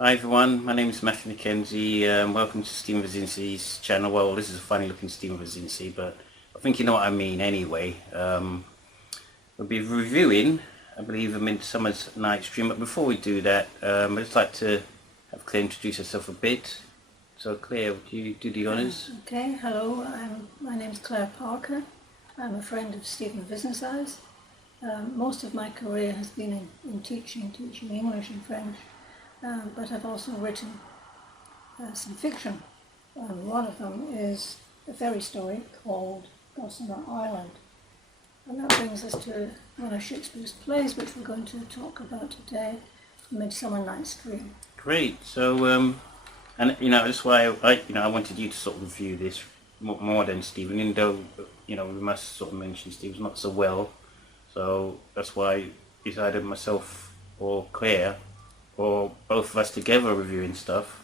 Hi everyone, my name is Matthew Mackenzie. Welcome to Stephen Vizinczey's channel. Well, this is a funny looking Stephen Vizinczey, but I think you know what I mean anyway. We'll be reviewing, I believe, A Midsummer's Night's Dream. But before we do that, I'd just like to have Claire introduce herself a bit. So Claire, would you do the honours? Okay, hello, my name is Clare Parker. I'm a friend of Stephen Vizinczey's. Most of my career has been in teaching English and French. But I've also written some fiction. One of them is a fairy story called Gossamer Island. And that brings us to one of Shakespeare's plays, which we're going to talk about today, Midsummer Night's Dream. Great. So, and that's why I wanted you to sort of review this more than Stephen, even though we must sort of mention Stephen's not so well. So that's why it's either myself or Claire, or both of us together reviewing stuff,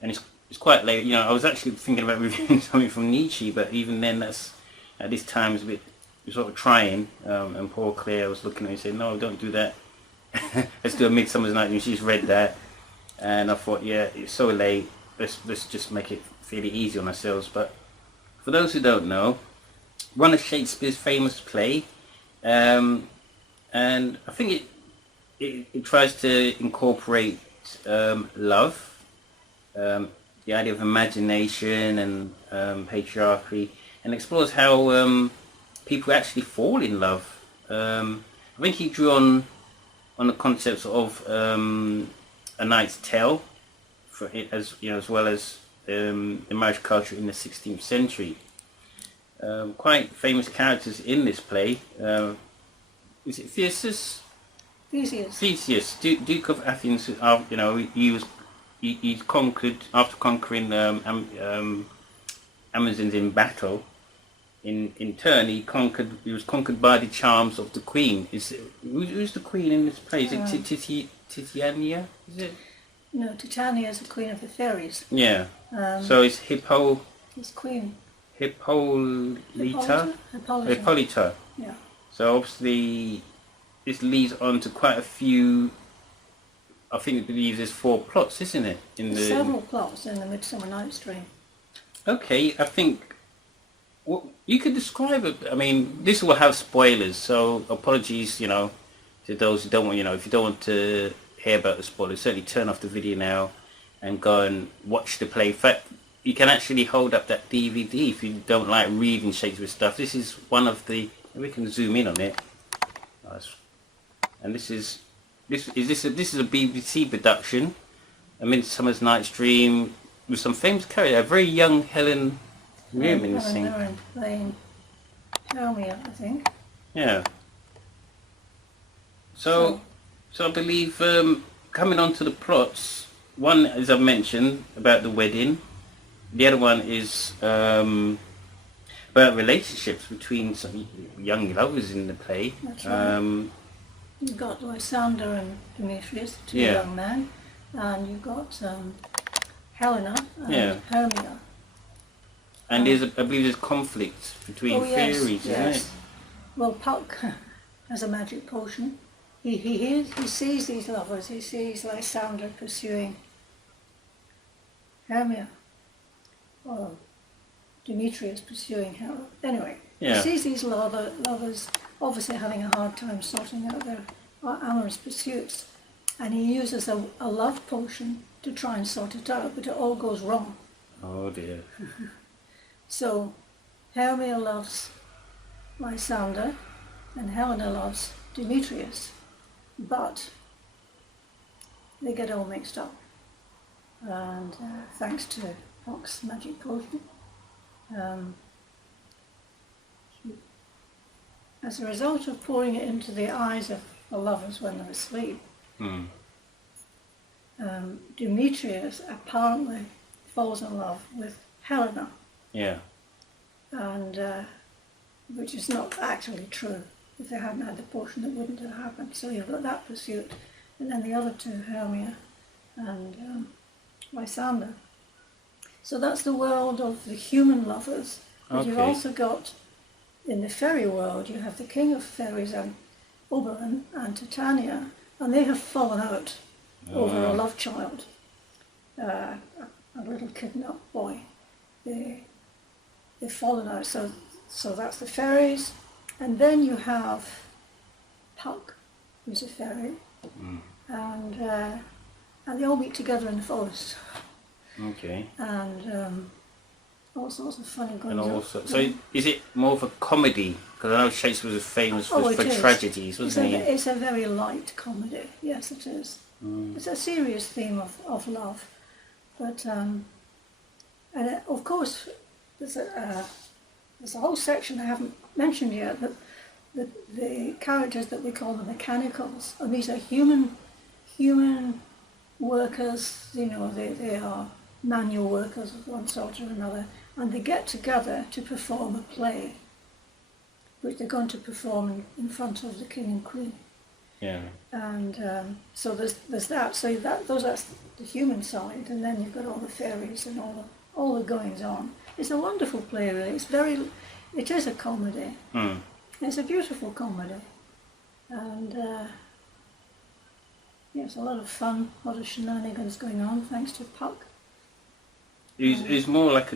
and it's quite late. I was actually thinking about reviewing something from Nietzsche, but even then, that's at this time is a bit sort of trying. And poor Claire was looking at me and saying, "No, don't do that. Let's do A Midsummer's Night." And she's read that, and I thought, yeah, it's so late. Let's just make it fairly easy on ourselves. But for those who don't know, one of Shakespeare's famous play, and I think it tries to incorporate love, the idea of imagination and patriarchy, and explores how people actually fall in love. I think he drew on the concepts of A Knight's Tale, for it, as well as the marriage culture in the 16th century. Quite famous characters in this play. Is it Theseus? Theseus, Duke of Athens. He conquered after conquering Amazons in battle. In turn, he was conquered by the charms of the queen. Who's the queen in this play? Is it Titania? Is it? No, Titania is the queen of the fairies. Yeah. So it's His queen. Hippolyta. Hippolyta. Yeah. So obviously, this leads on to quite a few. I think it believes there's 4 plots, isn't it? There's several plots in the Midsummer Night's Dream. Okay, I think you could describe it. I mean, this will have spoilers, so apologies, to those who don't want. If you don't want to hear about the spoilers, certainly turn off the video now and go and watch the play. In fact, you can actually hold up that DVD if you don't like reading Shakespeare stuff. This is one of the. We can zoom in on it. And this is a BBC production, A Midsummer's Night's Dream, with some famous characters. A very young Helen Mirren playing Hermia, I think. Yeah. So I believe coming on to the plots, one, as I've mentioned, about the wedding. The other one is about relationships between some young lovers in the play. That's right. You've got Lysander and Demetrius, two young men, and you've got Helena and Hermia. And I believe there's conflict between fairies, isn't it? Well, Puck has a magic potion. He sees these lovers. He sees Lysander pursuing Hermia, or Demetrius pursuing Helen. Anyway, he sees these lovers obviously having a hard time sorting out their amorous pursuits, and he uses a love potion to try and sort it out, but it all goes wrong. Oh dear. So Hermia loves Lysander and Helena loves Demetrius, but they get all mixed up, and thanks to Puck's magic potion, as a result of pouring it into the eyes of the lovers when they're asleep, Demetrius apparently falls in love with Helena. Yeah. And which is not actually true. If they hadn't had the potion, it wouldn't have happened. So you've got that pursuit, and then the other two, Hermia and Lysander. So that's the world of the human lovers. But you've also got, in the fairy world, you have the king of fairies and Oberon and Titania, and they have fallen out over a love child. a little kidnapped boy. They've fallen out. So that's the fairies, and then you have Puck, who's a fairy, and they all meet together in the forest. Okay. And all sorts of funny goings And on. also, so is it more of a comedy? Because I know Shakespeare was famous for it is. tragedies, wasn't he? It's a very light comedy. Yes, it is. It's a serious theme of love, but of course there's a whole section I haven't mentioned yet. That the characters that we call the mechanicals, and these are human workers. You know, they are manual workers of one sort or another, and they get together to perform a play, which they're going to perform in front of the king and queen. Yeah. And so there's that. So that's the human side, and then you've got all the fairies and all the goings on. It's a wonderful play, really. It is a comedy. It's a beautiful comedy, and it's a lot of fun, a lot of shenanigans going on, thanks to Puck. He's more like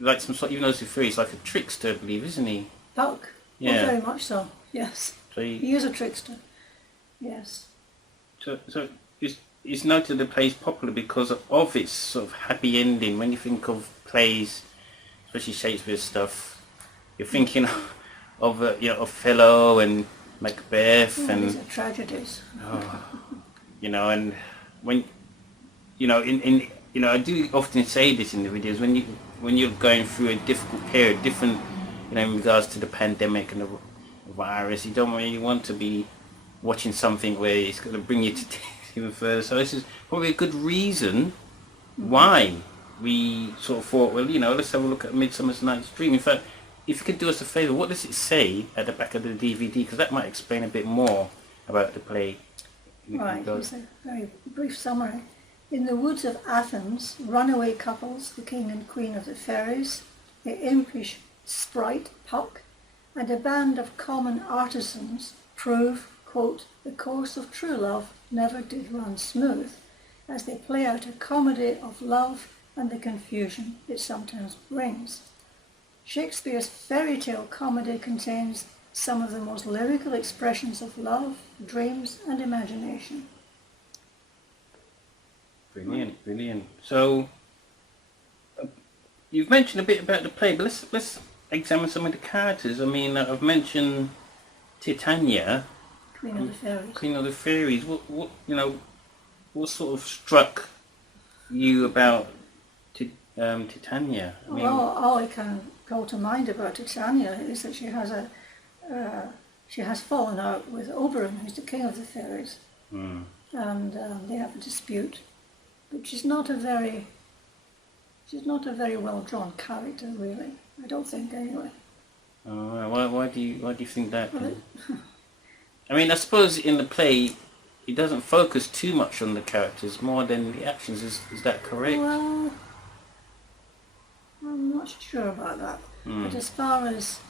like some sort, even though he's a fairy, he's like a trickster, I believe, isn't he? Puck? Yeah. Well, very much so, yes. So He is a trickster, yes. So it's noted the play is popular because of its sort of happy ending. When you think of plays, especially Shakespeare stuff, you're thinking of Othello and Macbeth and These are tragedies. and when I do often say this in the videos, when you're going through a difficult period, different in regards to the pandemic and the virus, you don't really want to be watching something where it's going to bring you to tears even further. So this is probably a good reason why we sort of thought, well, let's have a look at Midsummer Night's Dream. In fact, if you could do us a favour, what does it say at the back of the DVD? Because that might explain a bit more about the play. Right, here's a very brief summary. In the woods of Athens, runaway couples, the king and queen of the fairies, the impish sprite Puck, and a band of common artisans prove, quote, the course of true love never did run smooth, as they play out a comedy of love and the confusion it sometimes brings. Shakespeare's fairy tale comedy contains some of the most lyrical expressions of love, dreams and imagination. Brilliant. So, you've mentioned a bit about the play, but let's examine some of the characters. I mean, I've mentioned Titania, Queen of the Fairies. Queen of the Fairies. What sort of struck you about Titania? I mean, all I can call to mind about Titania is that she has fallen out with Oberon, who's the king of the fairies, and they have a dispute. But she's not a very well drawn character, really. I don't think, anyway. Why do you think that? I mean, I suppose in the play, it doesn't focus too much on the characters more than the actions. Is that correct? Well, I'm not sure about that. But as far as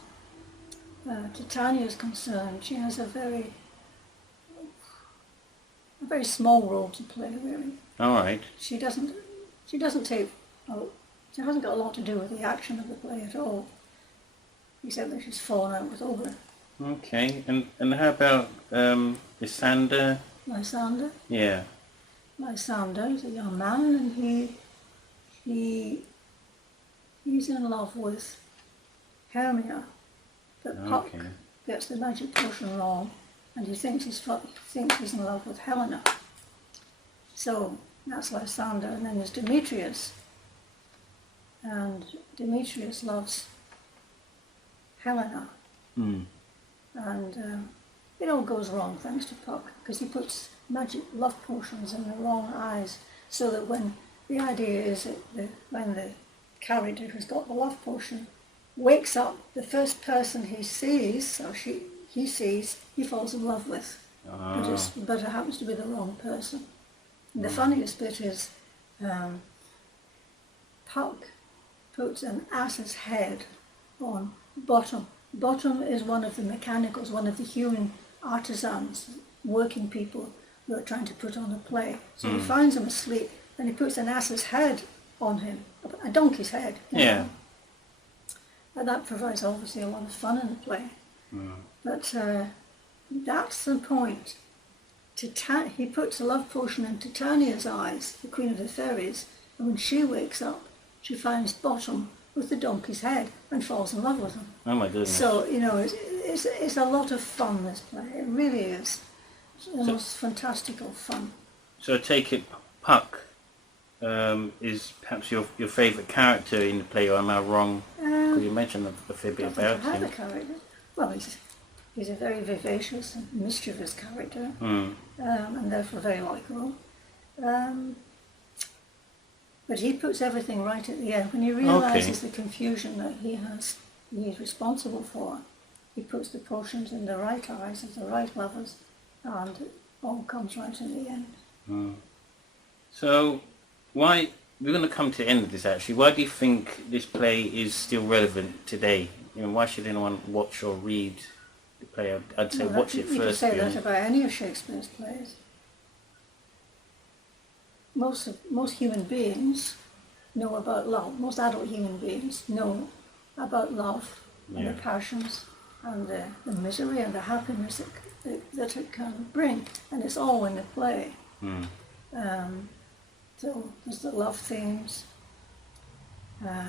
Titania is concerned, she has a very small role to play, really. All right. She hasn't got a lot to do with the action of the play at all, except that she's fallen out with Oberon. Okay, and how about Lysander? Lysander? Yeah. Lysander is a young man, and he's in love with Hermia, but Puck gets the magic potion wrong, and he thinks he's in love with Helena. So that's Lysander, and then there's Demetrius, and Demetrius loves Helena, and it all goes wrong thanks to Puck, because he puts magic love potions in the wrong eyes, so that when the idea is that when the character who's got the love potion wakes up, the first person he sees, or he sees, he falls in love with, but it happens to be the wrong person. And the funniest bit is Puck puts an ass's head on Bottom. Bottom is one of the mechanicals, one of the human artisans, working people who are trying to put on a play. So he finds him asleep, and he puts an ass's head on him, a donkey's head. Yeah. Know. And that provides obviously a lot of fun in the play. But that's the point. He puts a love potion in Titania's eyes, the Queen of the Fairies, and when she wakes up, she finds Bottom with the donkey's head and falls in love with him. Oh my goodness. So, you know, it's a lot of fun, this play. It really is. It's the most fantastical fun. So I take it Puck is perhaps your favourite character in the play, or am I wrong? Could you mention a fair bit about him? Well, he's a very vivacious and mischievous character, and therefore very likeable. But he puts everything right at the end. When he realises the confusion that he's responsible for, he puts the potions in the right eyes of the right lovers, and it all comes right in the end. So, why, we're going to come to the end of this actually, why do you think this play is still relevant today? You know, why should anyone watch or read the play? I'd say watch it first. You can say that about any of Shakespeare's plays. Most human beings know about love. Most adult human beings know about love and the passions and the misery and the happiness that it can bring, and it's all in the play. So there's the love themes, the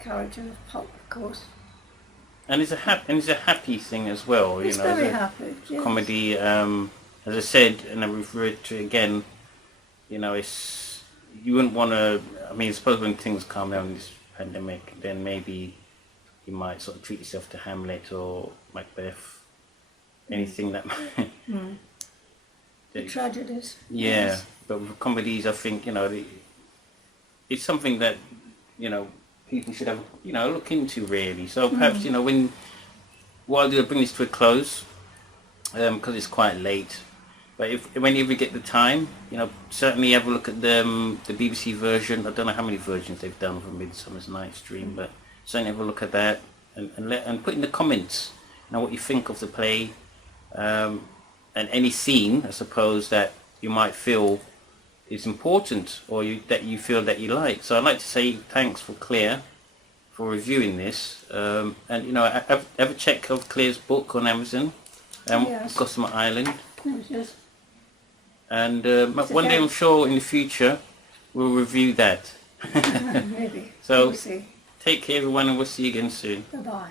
character of Puck, of course. And it's a happy thing as well. It's very happy. Yes. Comedy, as I said, and I referred to it again. You know, you wouldn't want to. I mean, suppose when things calm down in this pandemic, then maybe you might sort of treat yourself to Hamlet or Macbeth, anything that. The tragedies. Yeah, yes. But with comedies, I think it's something that people should have look into really. So perhaps what I'll do, I'll bring this to a close because it's quite late. But whenever you get the time, certainly have a look at the BBC version. I don't know how many versions they've done for Midsummer's Night's Dream, but certainly have a look at that and put in the comments what you think of the play and any scene, I suppose, that you might feel is important or that you feel that you like. So I'd like to say thanks for Clare for reviewing this, and have a check of Clare's book on Amazon, Gossamer Island. Yes. And one day I'm sure in the future we'll review that. Maybe. So We'll see. Take care everyone, and we'll see you again soon. Bye-bye.